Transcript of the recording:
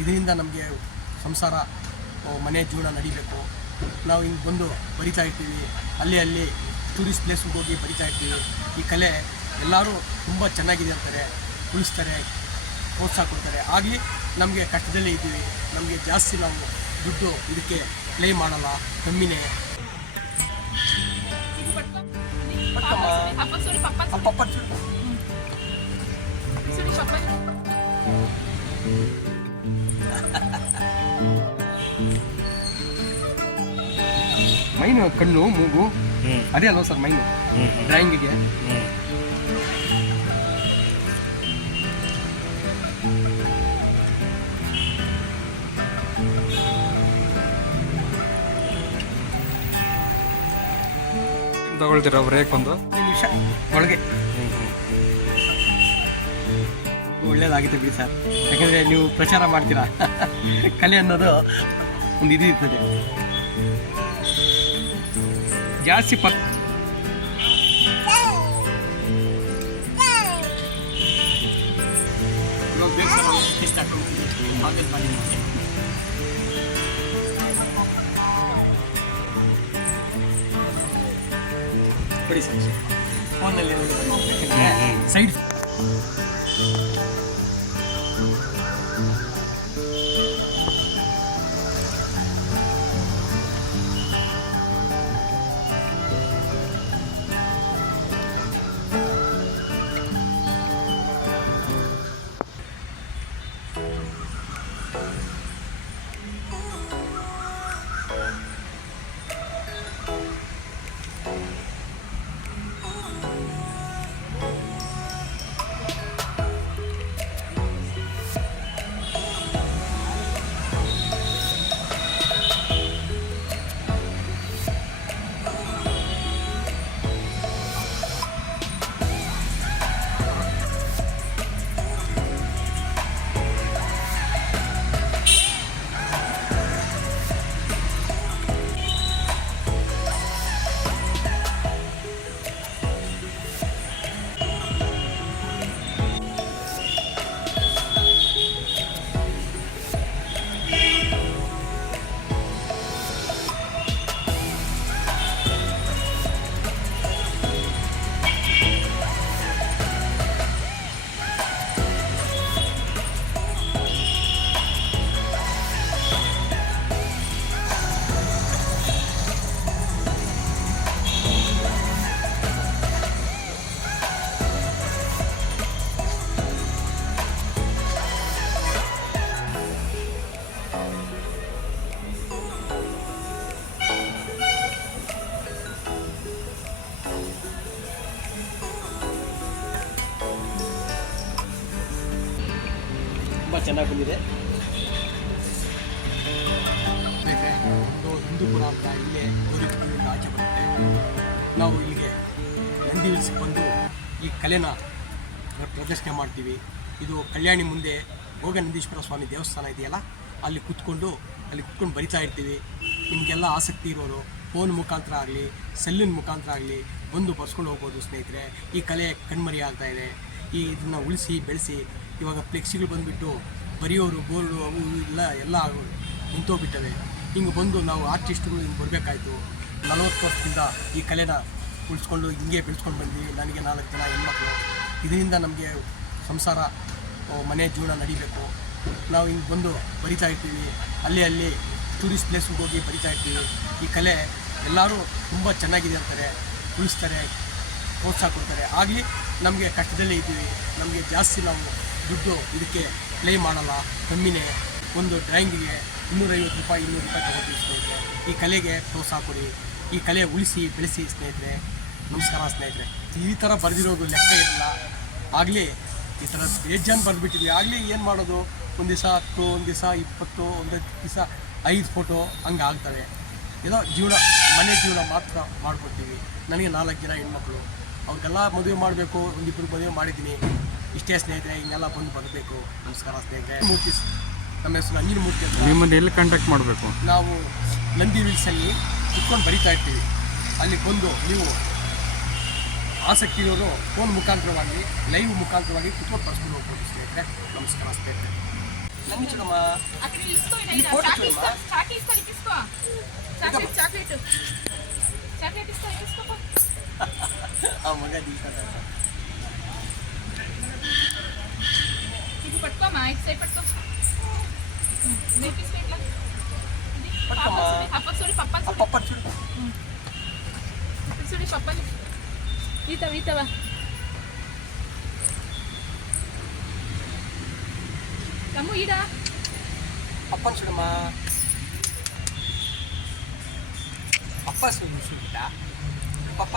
ಇದರಿಂದ ನಮಗೆ ಸಂಸಾರ ಮನೆ ಜೀವನ ನಡಿಬೇಕು. ನಾವು ಹಿಂಗೆ ಬಂದು ಬರಿತಾ ಇರ್ತೀವಿ, ಅಲ್ಲಿ ಟೂರಿಸ್ಟ್ ಪ್ಲೇಸ್ಗೆ ಹೋಗಿ ಬರಿತಾ ಇರ್ತೀವಿ. ಈ ಕಲೆ ಎಲ್ಲರೂ ತುಂಬ ಚೆನ್ನಾಗಿದೆ ಅಂತಾರೆ, ಉಳಿಸ್ತಾರೆ, ಪ್ರೋತ್ಸಾಹ ಕೊಡ್ತಾರೆ. ಆಗಲಿ ನಮಗೆ ಕಷ್ಟದಲ್ಲೇ ಇದ್ದೀವಿ, ನಮಗೆ ಜಾಸ್ತಿ ನಾವು ದುಡ್ಡು ಇದಕ್ಕೆ ಪ್ಲೇ ಮಾಡಲ್ಲ, ಕಮ್ಮಿನೇ. ಮೈನು ಕಣ್ಣು ಮೂಗು ಅದೇ ಅಲ್ವಾ ಸರ್ ಮೈನು ಡ್ರಾಯಿಂಗಿಗೆ? ತಗೊಳ್ತೀರಾ ಬ್ರೇಕ್ ಒಂದು ನಿಮಿಷ ಒಳಗೆ ಒಳ್ಳೇದಾಗಿದೆ ಬಿಡಿ ಸರ್. ಯಾಕಂದರೆ ನೀವು ಪ್ರಚಾರ ಮಾಡ್ತೀರಾ, ಕಲೆ ಅನ್ನೋದು ಒಂದು ಇದು ಇರ್ತದೆ ಜಾಸ್ತಿ ಕೊಡಿ ಸರ್ ಫೋನಲ್ಲಿ ಸೈಡ್ ತುಂಬ ಚೆನ್ನಾಗಿ ಬಂದಿದೆ. ಒಂದು ಹಿಂದೂಪುರ ಅಂತ ಇಲ್ಲೇ ಗೌರಿಬಿದನೂರಿಂದ ಆಚೆ ಬರುತ್ತೆ. ನಾವು ಇಲ್ಲಿಗೆ ನಂದಿ ಹಿಲ್ಸ್ಗೆ ಬಂದು ಈ ಕಲೆನ ಪ್ರದರ್ಶನ ಮಾಡ್ತೀವಿ. ಇದು ಕಲ್ಯಾಣಿ ಮುಂದೆ ಭೋಗನಂದೀಶ್ವರ ಸ್ವಾಮಿ ದೇವಸ್ಥಾನ ಇದೆಯಲ್ಲ, ಅಲ್ಲಿ ಕುತ್ಕೊಂಡು ಬರಿತಾ ಇರ್ತೀವಿ. ನಿಮಗೆಲ್ಲ ಆಸಕ್ತಿ ಇರೋರು ಫೋನ್ ಮುಖಾಂತರ ಆಗಲಿ ಸೆಲ್ಲಿನ ಮುಖಾಂತರ ಆಗಲಿ ಬಂದು ಬರ್ಸ್ಕೊಂಡು ಹೋಗ್ಬೋದು ಸ್ನೇಹಿತರೆ. ಈ ಕಲೆ ಕಣ್ಮರಿ ಆಗ್ತಾಯಿದೆ. ಇದನ್ನು ಉಳಿಸಿ ಬೆಳೆಸಿ. ಇವಾಗ ಫ್ಲೆಕ್ಸಿಗಳು ಬಂದುಬಿಟ್ಟು ಬರೆಯೋರು ಬೋರ್ಡು ಅವು ಎಲ್ಲ ನಿಂತೋಗ್ಬಿಟ್ಟವೆ. ಹಿಂಗೆ ಬಂದು ನಾವು ಆರ್ಟಿಸ್ಟ್ಗಳು ಹಿಂಗೆ ಬರಬೇಕಾಯ್ತು. 40 ವರ್ಷದಿಂದ ಈ ಕಲೆನ ಉಳಿಸ್ಕೊಂಡು ಹಿಂಗೆ ಬೆಳೆಸ್ಕೊಂಡು ಬಂದ್ವಿ. ನನಗೆ 4 ಜನ ಹೆಣ್ಮಕ್ಳು. ಇದರಿಂದ ನಮಗೆ ಸಂಸಾರ ಮನೆ ಜೀವನ ನಡಿಬೇಕು. ನಾವು ಹಿಂಗೆ ಬಂದು ಬರಿತಾ ಇರ್ತೀವಿ, ಅಲ್ಲಿ ಟೂರಿಸ್ಟ್ ಪ್ಲೇಸ್ಗೆ ಹೋಗಿ ಬರಿತಾ ಇರ್ತೀವಿ. ಈ ಕಲೆ ಎಲ್ಲರೂ ತುಂಬ ಚೆನ್ನಾಗಿದೆ ಅಂತಾರೆ, ಉಳಿಸ್ತಾರೆ, ಪ್ರೋತ್ಸಾಹ ಕೊಡ್ತಾರೆ. ಆಗಲಿ ನಮಗೆ ಕಷ್ಟದಲ್ಲೇ ಇದ್ದೀವಿ, ನಮಗೆ ಜಾಸ್ತಿ ನಾವು ದುಡ್ಡು ಇದಕ್ಕೆ ಪ್ಲೇ ಮಾಡಲ್ಲ, ಕಮ್ಮಿನೇ. ಒಂದು ಡ್ರಾಯಿಂಗಿಗೆ 250 ರೂಪಾಯಿ 200 ರೂಪಾಯಿ ತೊಗೊಳ್ತೀವಿ ಸ್ನೇಹಿತರೆ. ಈ ಕಲೆಗೆ ಪ್ರೋತ್ಸಾಹ ಕೊಡಿ, ಈ ಕಲೆ ಉಳಿಸಿ ಬೆಳೆಸಿ ಸ್ನೇಹಿತರೆ. ನಮಸ್ಕಾರ ಸ್ನೇಹಿತರೆ. ಈ ಥರ ಬರೆದಿರೋದು ಲೆಕ್ಕ ಇರಲ್ಲ. ಆಗಲಿ ಈ ಥರ ಬೇಜಾನ್ ಬರೆದ್ಬಿಟ್ಟಿದ್ವಿ. ಆಗಲಿ ಏನು ಮಾಡೋದು, ಒಂದು ದಿವಸ 10, ಒಂದು ದಿವಸ 20, ಒಂದು ದಿವಸ 5 ಫೋಟೋ ಹಂಗೆ ಆಗ್ತವೆ. ಏನೋ ಜೀವನ ಮನೆ ಜೀವನ ಮಾತ್ರ ಮಾಡ್ಕೊಡ್ತೀವಿ. ನನಗೆ 4 ಜನ ಹೆಣ್ಮಕ್ಳು, ಅವ್ರಿಗೆಲ್ಲ ಮದುವೆ ಮಾಡಬೇಕು. 1-2 ಮದುವೆ ಮಾಡಿದ್ದೀನಿ. ಇಷ್ಟೇ ಸ್ನೇಹಿತರೆ, ಹಿಂಗೆಲ್ಲ ಬಂದು ಬರಬೇಕು. ನಮಸ್ಕಾರ ಸ್ನೇಹಿತರೆ. ಮೂರ್ತಿ, ನಮ್ಮ ಹೆಸರು ಅಂಜಿನ ಮೂರ್ತಿ ಅಂತ. ನಿಮ್ಮನ್ನು ಎಲ್ಲಿ ಕಾಂಟ್ಯಾಕ್ಟ್ ಮಾಡಬೇಕು? ನಾವು ನಂದಿ ಹಿಲ್ಸಲ್ಲಿ ಕುತ್ಕೊಂಡು ಬರಿತಾ ಇರ್ತೀವಿ. ಅಲ್ಲಿ ಬಂದು ನೀವು ಆಸಕ್ತಿ ಇರೋರು ಫೋನ್ ಮುಖಾಂತರವಾಗಿ ಲೈವ್ ಮುಖಾಂತರವಾಗಿ ಕುತ್ಕೊಂಡು ಬರ್ಸ್ಕೊಂಡು ಹೋಗ್ಬೋದು ಸ್ನೇಹಿತರೆ. ನಮಸ್ಕಾರ ಸ್ನೇಹಿತರೆ. ನಂಗೆ చూడಮ್ಮ అక్కడ తీసుకో ఈ ఫోటో చూడమ్మా. చాక్లెట్ ఇస్తా తీసుకో చాక్లెట్ చాక్లెట్ చాక్లెట్ ఇస్తా తీసుకో ఆ మగ తీస్తాడు ఇది పట్టుకోమా ఇటు సైడ్ పట్టుకో నెక్స్ట్ సైడ్ లా పట్టుకోమ్మా. పప్ప చూడు ఆ పప్ప చూడు చూడు పప్ప ఈతవా కమ్ము ఈడా పప్పని చూడమ్మా పప్ప చూడు చూడ పప్ప